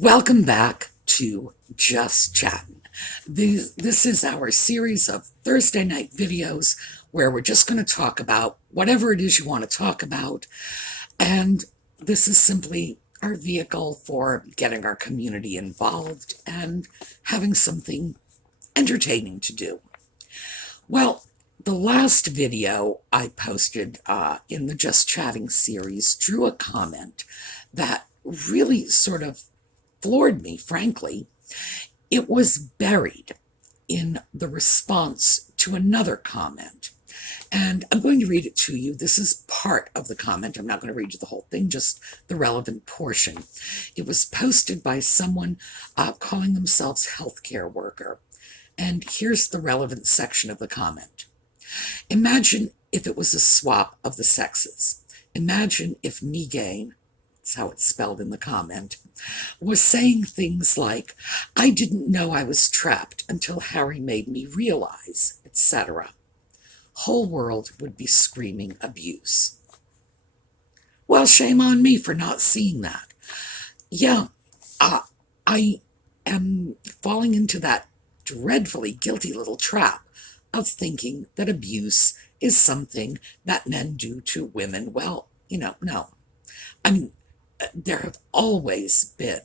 Welcome back to Just Chattin. This is our series of Thursday night videos where we're just going to talk about whatever it is you want to talk about. And this is simply our vehicle for getting our community involved and having something entertaining to do. Well, the last video I posted in the Just Chatting series drew a comment that really sort of floored me, frankly. It was buried in the response to another comment. And I'm going to read it to you. This is part of the comment. I'm not going to read you the whole thing, just the relevant portion. It was posted by someone calling themselves healthcare worker. And here's the relevant section of the comment. Imagine if it was a swap of the sexes. Imagine if Megan, that's how it's spelled in the comment, was saying things like, "I didn't know I was trapped until Harry made me realize," etc. Whole world would be screaming abuse. Well, shame on me for not seeing that. Yeah, I am falling into that dreadfully guilty little trap of thinking that abuse is something that men do to women. Well, no. I mean, there have always been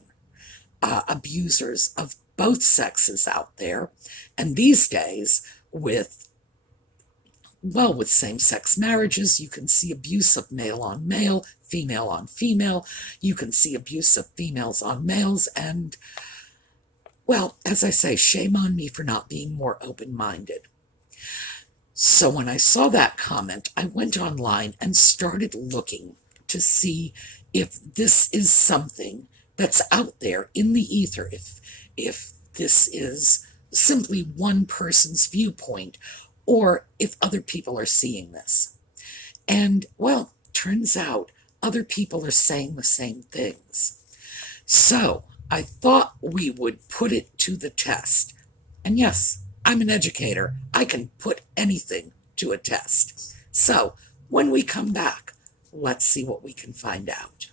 abusers of both sexes out there, and these days with same-sex marriages, you can see abuse of male on male, female on female. You can see abuse of females on males, and, well, as I say, shame on me for not being more open-minded. So when I saw that comment, I went online and started looking to see if this is something that's out there in the ether, if this is simply one person's viewpoint, or if other people are seeing this. And, well, turns out other people are saying the same things. So I thought we would put it to the test. And yes, I'm an educator. I can put anything to a test. So when we come back, let's see what we can find out.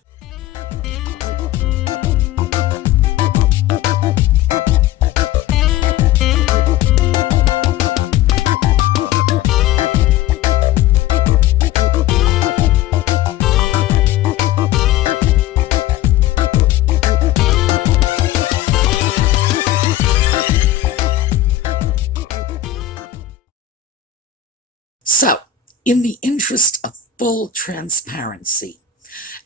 So, in the interest of full transparency,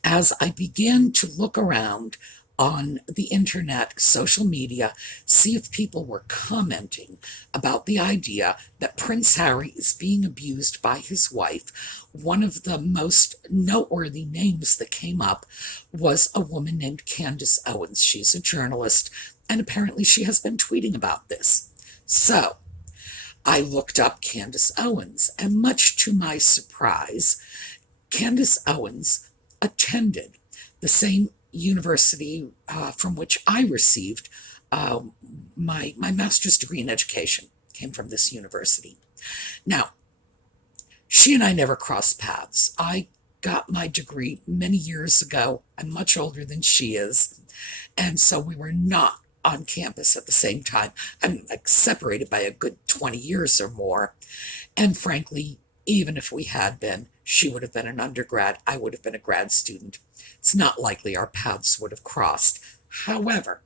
as I began to look around on the internet, social media, see if people were commenting about the idea that Prince Harry is being abused by his wife, one of the most noteworthy names that came up was a woman named Candace Owens. She's a journalist, and apparently she has been tweeting about this. So I looked up Candace Owens, and much to my surprise, Candace Owens attended the same university from which I received my master's degree in education, came from this university. Now, she and I never crossed paths. I got my degree many years ago. I'm much older than she is, and so we were not on campus at the same time. I'm separated by a good 20 years or more. And frankly, even if we had been, she would have been an undergrad, I would have been a grad student. It's not likely our paths would have crossed. However,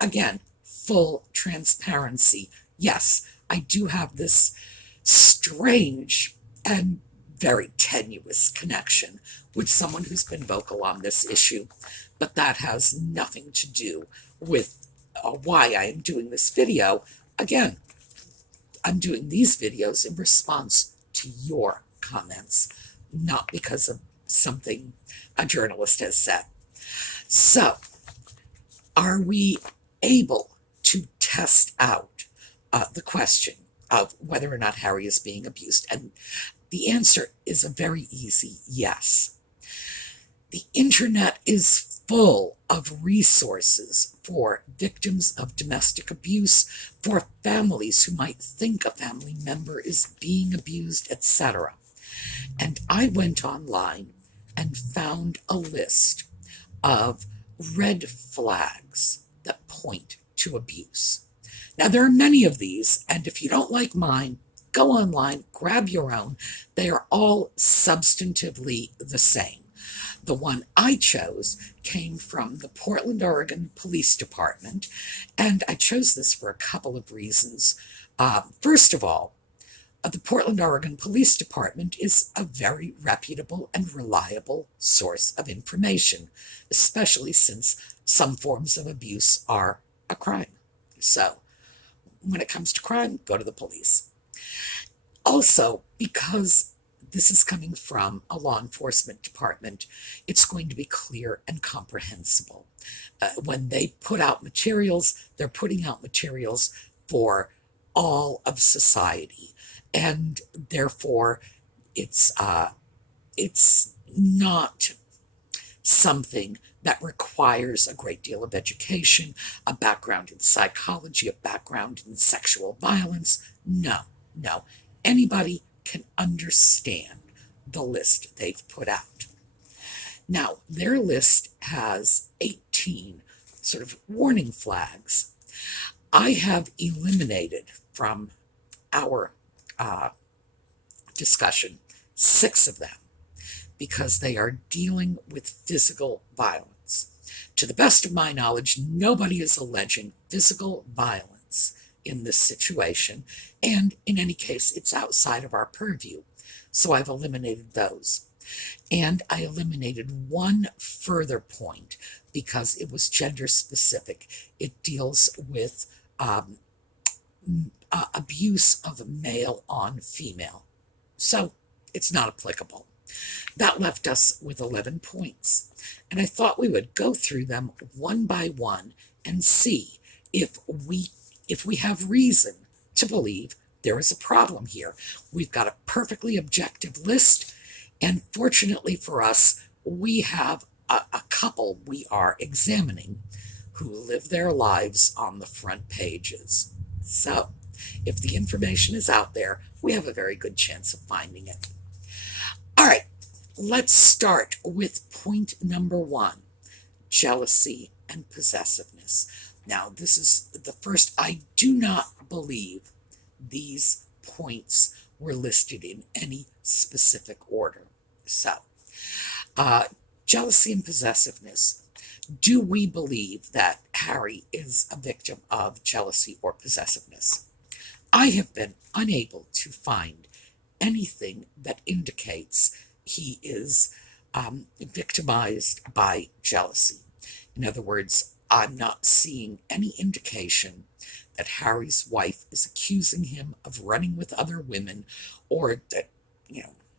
again, full transparency. Yes, I do have this strange and very tenuous connection with someone who's been vocal on this issue, but that has nothing to do with why I am doing this video. Again, I'm doing these videos in response to your comments, not because of something a journalist has said. So, are we able to test out the question of whether or not Harry is being abused? And the answer is a very easy yes. The internet is full of resources for victims of domestic abuse, for families who might think a family member is being abused, etc. And I went online and found a list of red flags that point to abuse. Now, there are many of these, and if you don't like mine, go online, grab your own. They are all substantively the same. The one I chose came from the Portland, Oregon Police Department, and I chose this for a couple of reasons. First of all, the Portland, Oregon Police Department is a very reputable and reliable source of information, especially since some forms of abuse are a crime. So, when it comes to crime, go to the police. Also, because this is coming from a law enforcement department, it's going to be clear and comprehensible. When they put out materials, they're putting out materials for all of society, and therefore it's not something that requires a great deal of education, a background in psychology, a background in sexual violence. No, no. Anybody can understand the list they've put out. Now, their list has 18 sort of warning flags. I have eliminated from our discussion 6 of them because they are dealing with physical violence. To the best of my knowledge, nobody is alleging physical violence in this situation, and in any case, it's outside of our purview. So I've eliminated those. And I eliminated one further point because it was gender specific. It deals with abuse of male on female. So it's not applicable. That left us with 11 points. And I thought we would go through them one by one and see if we have reason to believe there is a problem here. We've got a perfectly objective list, and fortunately for us, we have a couple we are examining who live their lives on the front pages. So, if the information is out there, we have a very good chance of finding it. All right, let's start with point number 1, jealousy and possessiveness. Now, this is the first. I do not believe these points were listed in any specific order. So, jealousy and possessiveness. Do we believe that Harry is a victim of jealousy or possessiveness? I have been unable to find anything that indicates he is victimized by jealousy. In other words, I'm not seeing any indication that Harry's wife is accusing him of running with other women, or that,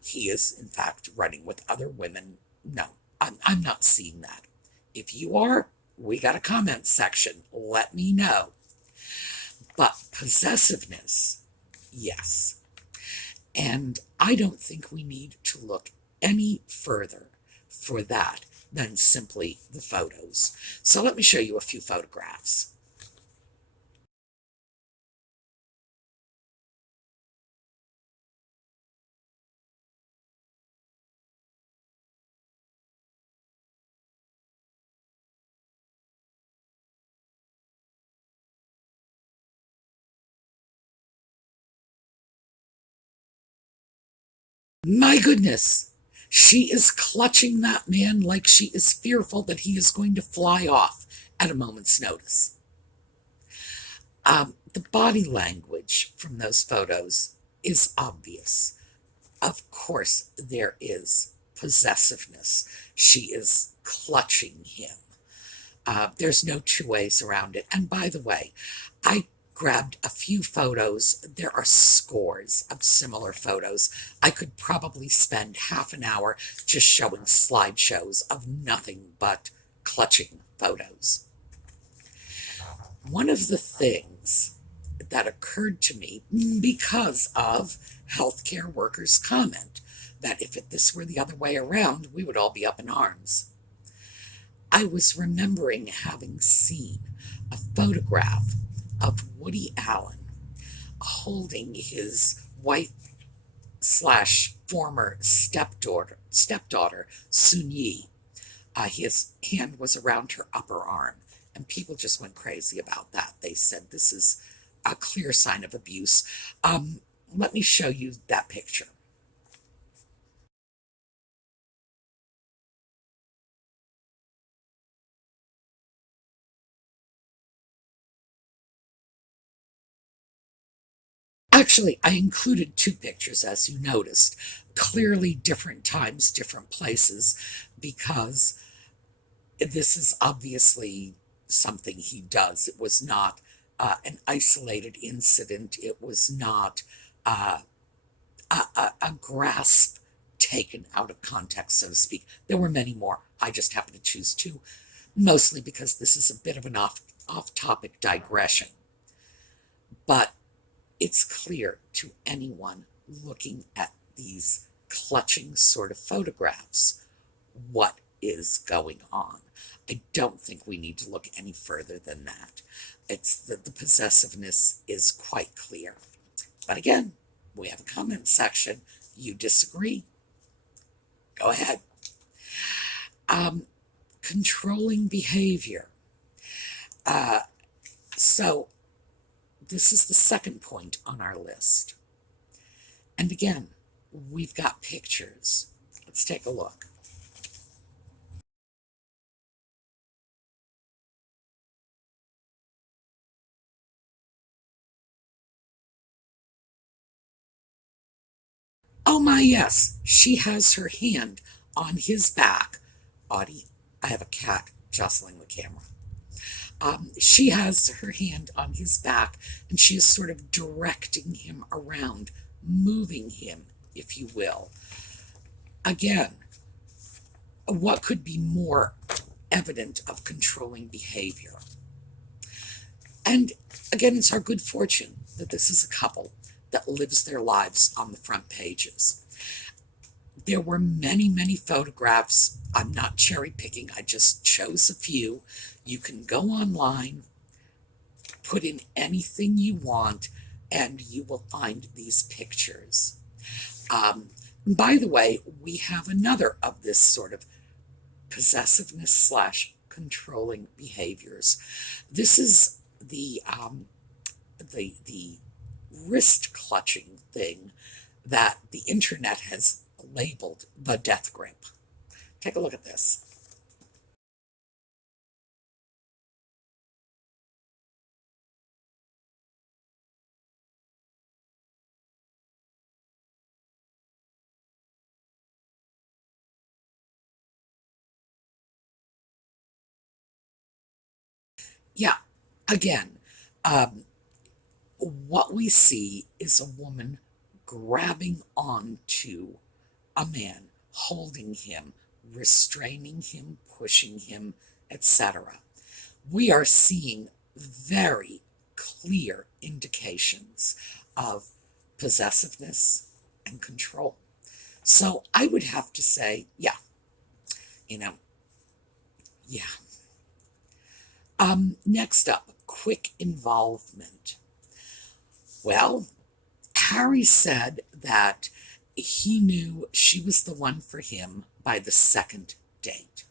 he is in fact running with other women. No, I'm not seeing that. If you are, we got a comment section. Let me know. But possessiveness, yes. And I don't think we need to look any further for that than simply the photos. So let me show you a few photographs. My goodness, she is clutching that man like she is fearful that he is going to fly off at a moment's notice. The body language from those photos is obvious. Of course, there is possessiveness. She is clutching him. There's no two ways around it. And by the way, I grabbed a few photos. There are scores of similar photos. I could probably spend half an hour just showing slideshows of nothing but clutching photos. One of the things that occurred to me because of healthcare workers' comment that if this were the other way around, we would all be up in arms. I was remembering having seen a photograph of Woody Allen holding his wife / former stepdaughter, Sun Yi, His hand was around her upper arm, and people just went crazy about that. They said this is a clear sign of abuse. Let me show you that picture. Actually, I included two pictures, as you noticed, clearly different times, different places, because this is obviously something he does. It was not an isolated incident. It was not uh, a grasp taken out of context, so to speak. There were many more. I just happened to choose two, mostly because this is a bit of an off-topic digression. But it's clear to anyone looking at these clutching sort of photographs what is going on. I don't think we need to look any further than that. It's the possessiveness is quite clear. But again, we have a comment section. You disagree? Go ahead. Controlling behavior. So this is the second point on our list. And again, we've got pictures. Let's take a look. Oh my, yes, she has her hand on his back. Audie, I have a cat jostling the camera. She has her hand on his back, and she is sort of directing him around, moving him, if you will. Again, what could be more evident of controlling behavior? And again, it's our good fortune that this is a couple that lives their lives on the front pages. There were many, many photographs. I'm not cherry picking, I just chose a few. You can go online, put in anything you want, and you will find these pictures. By the way, we have another of this sort of possessiveness slash controlling behaviors. This is the wrist clutching thing that the internet has labeled the death grip. Take a look at this. Yeah, again, what we see is a woman grabbing onto a man, holding him, restraining him, pushing him, etc. We are seeing very clear indications of possessiveness and control. So I would have to say, yeah, you know, yeah. Next up, quick involvement. Well, Harry said that he knew she was the one for him by the second date.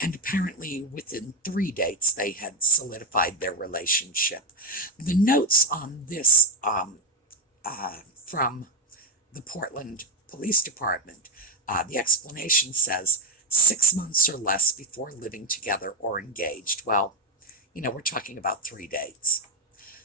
And apparently, within 3 dates, they had solidified their relationship. The notes on this from the Portland Police Department, the explanation says 6 months or less before living together or engaged. Well, we're talking about 3 dates.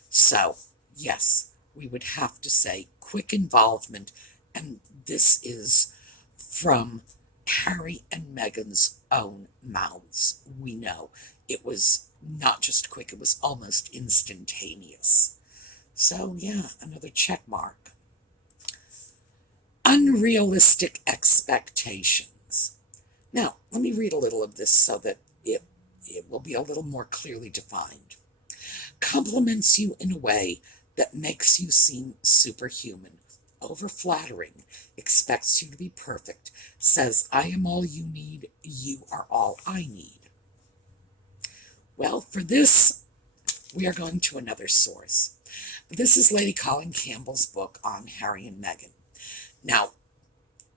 So, yes, we would have to say quick involvement, and this is from Harry and Meghan's own mouths. We know it was not just quick, it was almost instantaneous. So, yeah, another check mark. Unrealistic expectations. Now, let me read a little of this so that it will be a little more clearly defined. Compliments you in a way that makes you seem superhuman, over-flattering, expects you to be perfect, says, I am all you need, you are all I need. Well, for this, we are going to another source. This is Lady Colin Campbell's book on Harry and Meghan. Now,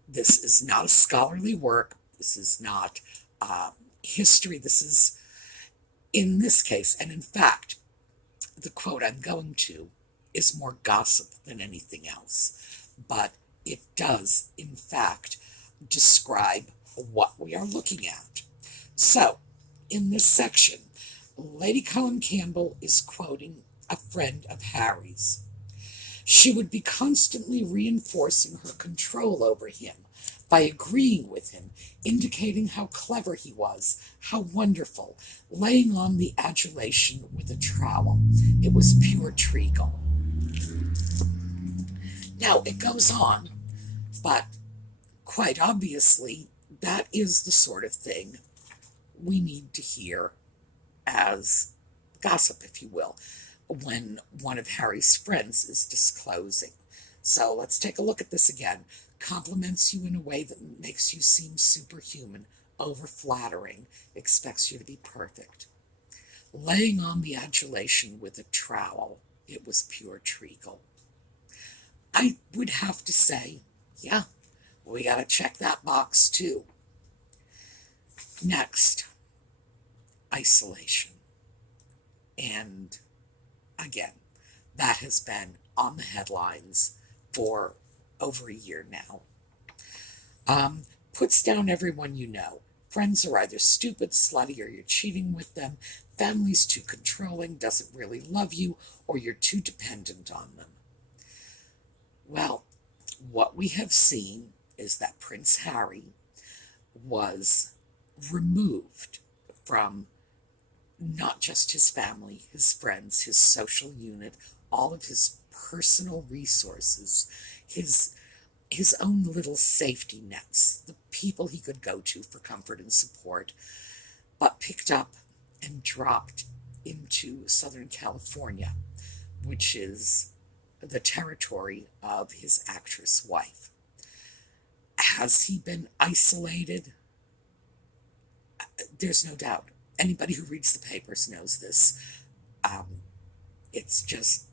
this is not a scholarly work. This is not history. This is, in this case, and in fact, the quote I'm going to is more gossip than anything else, but it does, in fact, describe what we are looking at. So, in this section, Lady Cullen Campbell is quoting a friend of Harry's. She would be constantly reinforcing her control over him by agreeing with him, indicating how clever he was, how wonderful, laying on the adulation with a trowel. It was pure treacle. Now, it goes on, but quite obviously, that is the sort of thing we need to hear as gossip, if you will, when one of Harry's friends is disclosing. So let's take a look at this again. Compliments you in a way that makes you seem superhuman, over-flattering, expects you to be perfect. Laying on the adulation with a trowel, it was pure treacle. I would have to say, yeah, we gotta check that box too. Next, isolation. And again, that has been on the headlines for over a year now. Puts down everyone you know. Friends are either stupid, slutty, or you're cheating with them. Family's too controlling, doesn't really love you, or you're too dependent on them. Well, what we have seen is that Prince Harry was removed from not just his family, his friends, his social unit, all of his personal resources, his own little safety nets, the people he could go to for comfort and support, but picked up and dropped into Southern California, which is the territory of his actress wife. Has he been isolated? There's no doubt. Anybody who reads the papers knows this. It's just,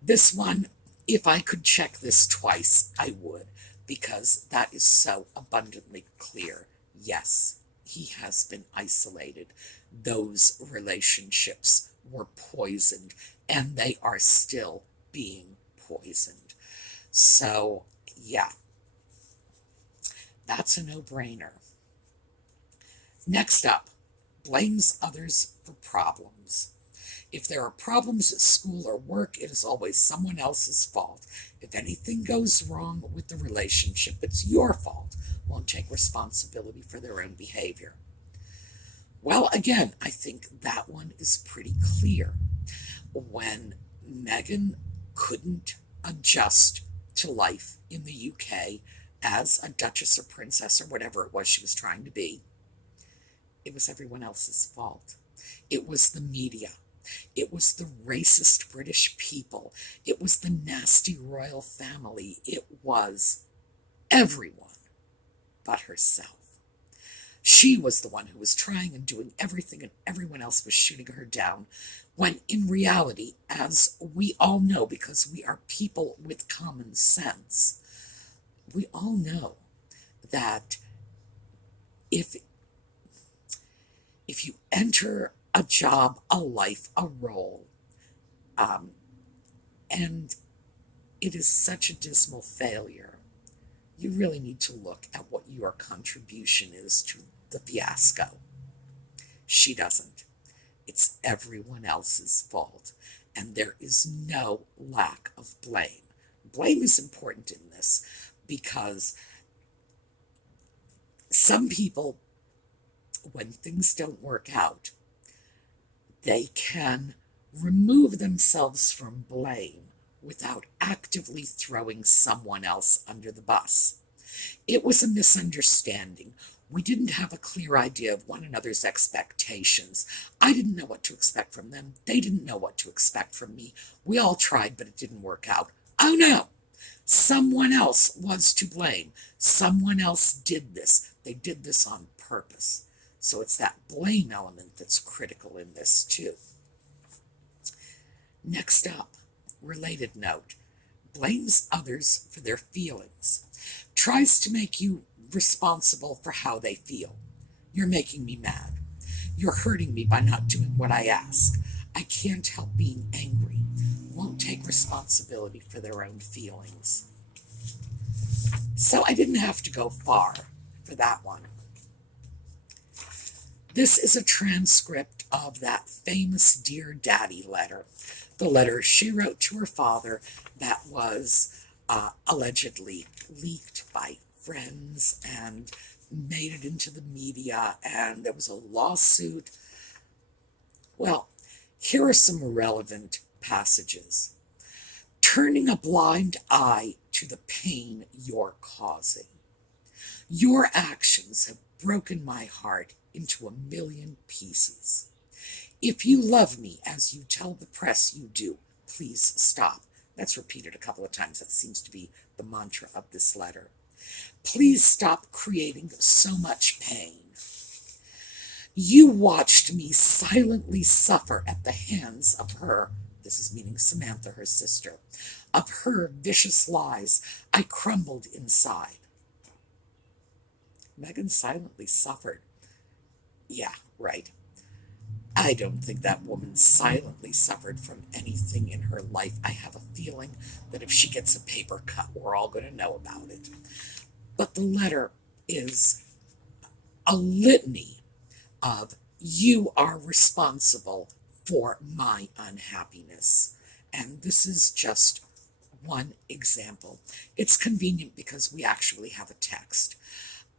this one, if I could check this twice, I would, because that is so abundantly clear. Yes, he has been isolated. Those relationships were poisoned, and they are still being poisoned. So, yeah, that's a no-brainer. Next up, blames others for problems. If there are problems at school or work, it is always someone else's fault. If anything goes wrong with the relationship, it's your fault. Won't take responsibility for their own behavior. Well, again, I think that one is pretty clear. When Meghan couldn't adjust to life in the UK as a duchess or princess or whatever it was she was trying to be, it was everyone else's fault. It was the media. It was the racist British people. It was the nasty royal family. It was everyone but herself. She was the one who was trying and doing everything, and everyone else was shooting her down, when in reality, as we all know, because we are people with common sense, we all know that if you enter a job, a life, a role, and it is such a dismal failure, you really need to look at what your contribution is to the fiasco. She doesn't. It's everyone else's fault, and there is no lack of blame. Blame is important in this because some people, when things don't work out, they can remove themselves from blame without actively throwing someone else under the bus. It was a misunderstanding. We didn't have a clear idea of one another's expectations. I didn't know what to expect from them. They didn't know what to expect from me. We all tried, but it didn't work out. Oh no! Someone else was to blame. Someone else did this. They did this on purpose. So it's that blame element that's critical in this too. Next up, related note, blames others for their feelings. Tries to make you responsible for how they feel. You're making me mad. You're hurting me by not doing what I ask. I can't help being angry. Won't take responsibility for their own feelings. So I didn't have to go far for that one. This is a transcript of that famous Dear Daddy letter, the letter she wrote to her father that was allegedly leaked by friends and made it into the media, and there was a lawsuit. Well, here are some relevant passages. Turning a blind eye to the pain you're causing. Your actions have broken my heart into a million pieces. If you love me as you tell the press you do, please stop. That's repeated a couple of times. That seems to be the mantra of this letter. Please stop creating so much pain. You watched me silently suffer at the hands of her, this is meaning Samantha, her sister, of her vicious lies. I crumbled inside. Megan silently suffered. Yeah, right. I don't think that woman silently suffered from anything in her life. I have a feeling that if she gets a paper cut, we're all going to know about it. But the letter is a litany of you are responsible for my unhappiness. And this is just one example. It's convenient because we actually have a text.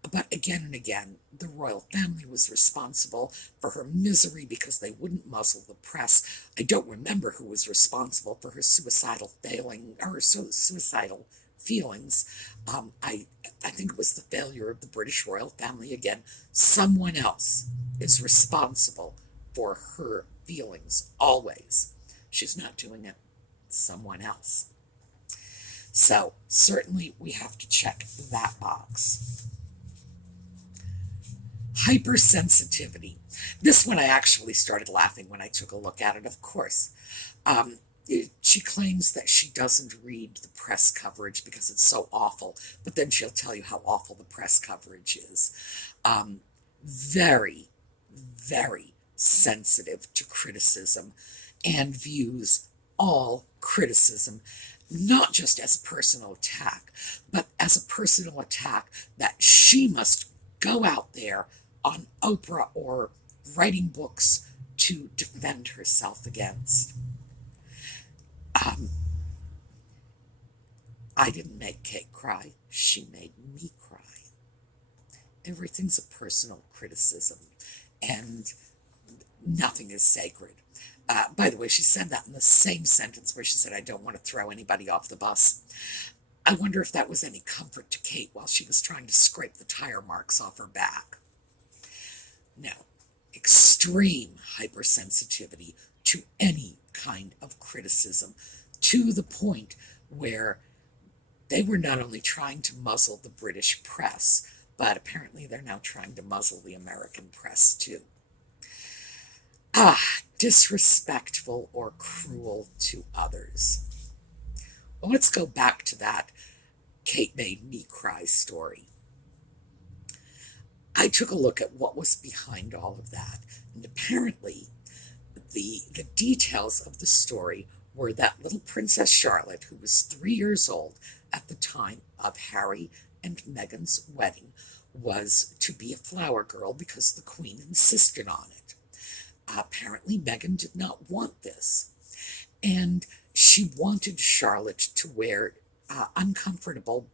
But again and again, the royal family was responsible for her misery because they wouldn't muzzle the press. I don't remember who was responsible for her suicidal feelings. I think it was the failure of the British royal family again. Someone else is responsible for her feelings, always. She's not doing it. Someone else. So certainly we have to check that box. Hypersensitivity. This one I actually started laughing when I took a look at it, of course. She claims that she doesn't read the press coverage because it's so awful, but then she'll tell you how awful the press coverage is. Very, very sensitive to criticism and views all criticism not just as a personal attack, but as a personal attack that she must go out there on Oprah or writing books to defend herself against. I didn't make Kate cry. She made me cry. Everything's a personal criticism, and nothing is sacred. By the way, she said that in the same sentence where she said, I don't want to throw anybody off the bus. I wonder if that was any comfort to Kate while she was trying to scrape the tire marks off her back. No, extreme hypersensitivity to any kind of criticism, to the point where they were not only trying to muzzle the British press, but apparently they're now trying to muzzle the American press too. Disrespectful or cruel to others. Well, let's go back to that Kate made me cry story. I took a look at what was behind all of that, and apparently the details of the story were that little Princess Charlotte, who was 3 years old at the time of Harry and Meghan's wedding, was to be a flower girl because the Queen insisted on it. Apparently, Meghan did not want this, and she wanted Charlotte to wear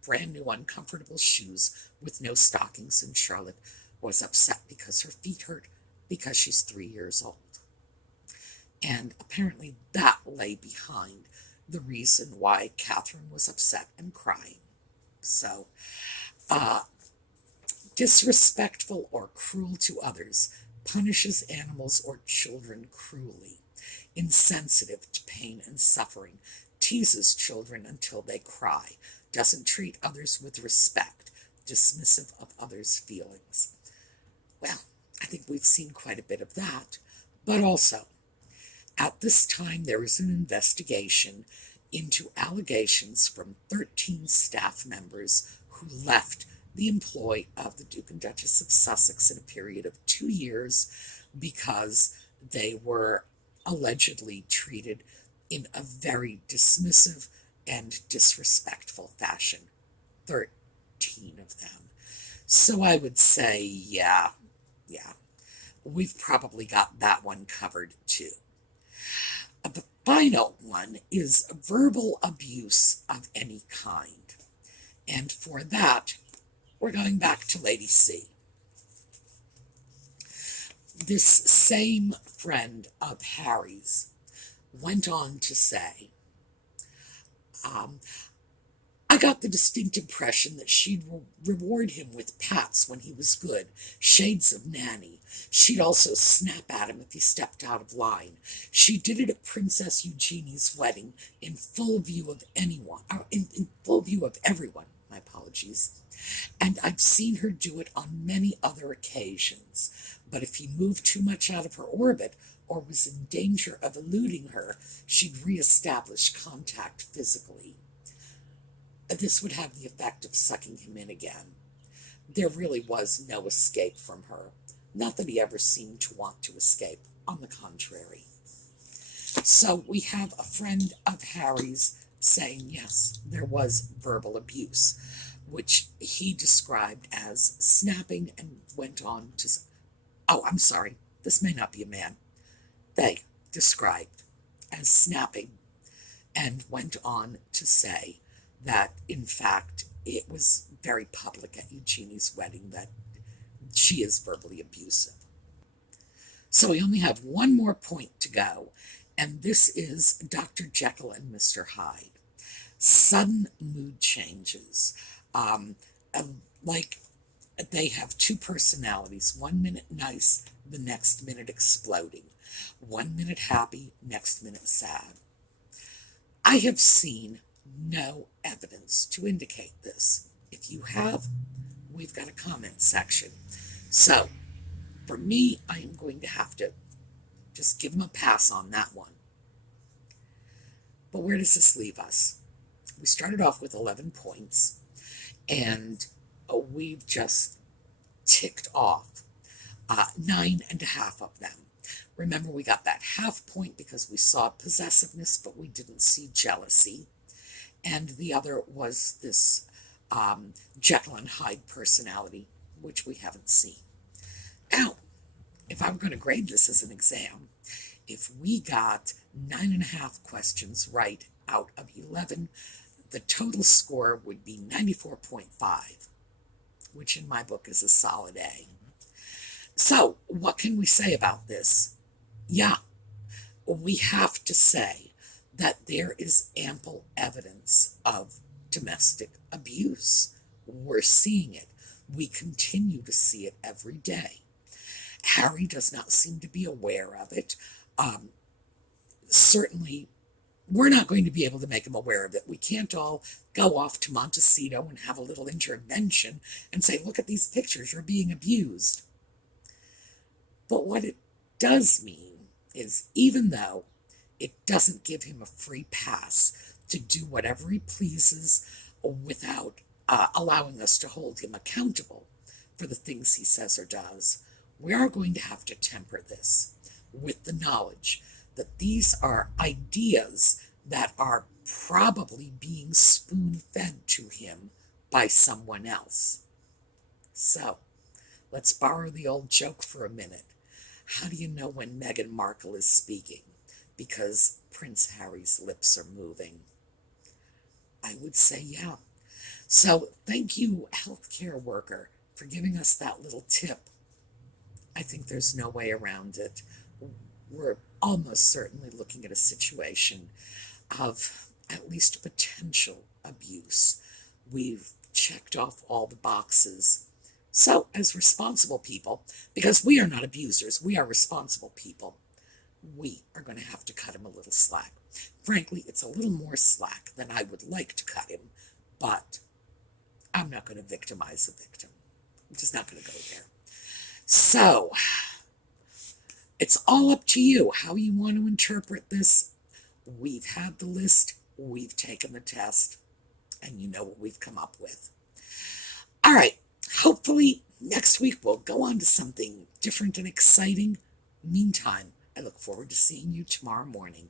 brand new uncomfortable shoes with no stockings, and Charlotte was upset because her feet hurt because she's 3 years old. And apparently that lay behind the reason why Catherine was upset and crying. So, disrespectful or cruel to others, punishes animals or children cruelly, insensitive to pain and suffering, teases children until they cry, doesn't treat others with respect, dismissive of others' feelings. Well, I think we've seen quite a bit of that, but also, at this time there is an investigation into allegations from 13 staff members who left the employ of the Duke and Duchess of Sussex in a period of 2 years because they were allegedly treated in a very dismissive and disrespectful fashion. 13 of them. So I would say, yeah, we've probably got that one covered too. The final one is verbal abuse of any kind. And for that, we're going back to Lady C. This same friend of Harry's went on to say, I got the distinct impression that she'd reward him with pats when he was good, shades of nanny. She'd also snap at him if he stepped out of line. She did it at Princess Eugenie's wedding in full view of in full view of everyone. My apologies. And I've seen her do it on many other occasions. But if he moved too much out of her orbit or was in danger of eluding her, she'd reestablish contact physically. This would have the effect of sucking him in again. There really was no escape from her. Not that he ever seemed to want to escape. On the contrary. So we have a friend of Harry's saying, yes, there was verbal abuse, which he described as snapping, and went on to... Oh, I'm sorry. This may not be a man. They described as snapping, and went on to say that, in fact, it was very public at Eugenie's wedding that she is verbally abusive. So we only have one more point to go, and this is Dr. Jekyll and Mr. Hyde. Sudden mood changes. Like they have two personalities, 1 minute nice, the next minute exploding. 1 minute happy, next minute sad. I have seen no evidence to indicate this. If you have, we've got a comment section. So, for me, I am going to have to just give them a pass on that one. But where does this leave us? We started off with 11 points, and we've just ticked off 9.5 of them. Remember, we got that half point because we saw possessiveness, but we didn't see jealousy. And the other was this Jekyll and Hyde personality, which we haven't seen. Now, if I were going to grade this as an exam, if we got 9.5 questions right out of 11, the total score would be 94.5, which in my book is a solid A. So, what can we say about this? Yeah, we have to say that there is ample evidence of domestic abuse. We're seeing it. We continue to see it every day. Harry does not seem to be aware of it. Certainly, we're not going to be able to make him aware of it. We can't all go off to Montecito and have a little intervention and say, look at these pictures, you're being abused. But what it does mean is, even though it doesn't give him a free pass to do whatever he pleases without allowing us to hold him accountable for the things he says or does, we are going to have to temper this with the knowledge that these are ideas that are probably being spoon-fed to him by someone else. So, let's borrow the old joke for a minute. How do you know when Meghan Markle is speaking? Because Prince Harry's lips are moving. I would say yeah. So thank you, healthcare worker, for giving us that little tip. I think there's no way around it. We're almost certainly looking at a situation of at least potential abuse. We've checked off all the boxes. So, as responsible people, because we are not abusers, we are responsible people, we are going to have to cut him a little slack. Frankly, it's a little more slack than I would like to cut him, but I'm not going to victimize a victim. I'm just not going to go there. So, it's all up to you how you want to interpret this. We've had the list, we've taken the test, and you know what we've come up with. All right. Hopefully, next week we'll go on to something different and exciting. Meantime, I look forward to seeing you tomorrow morning.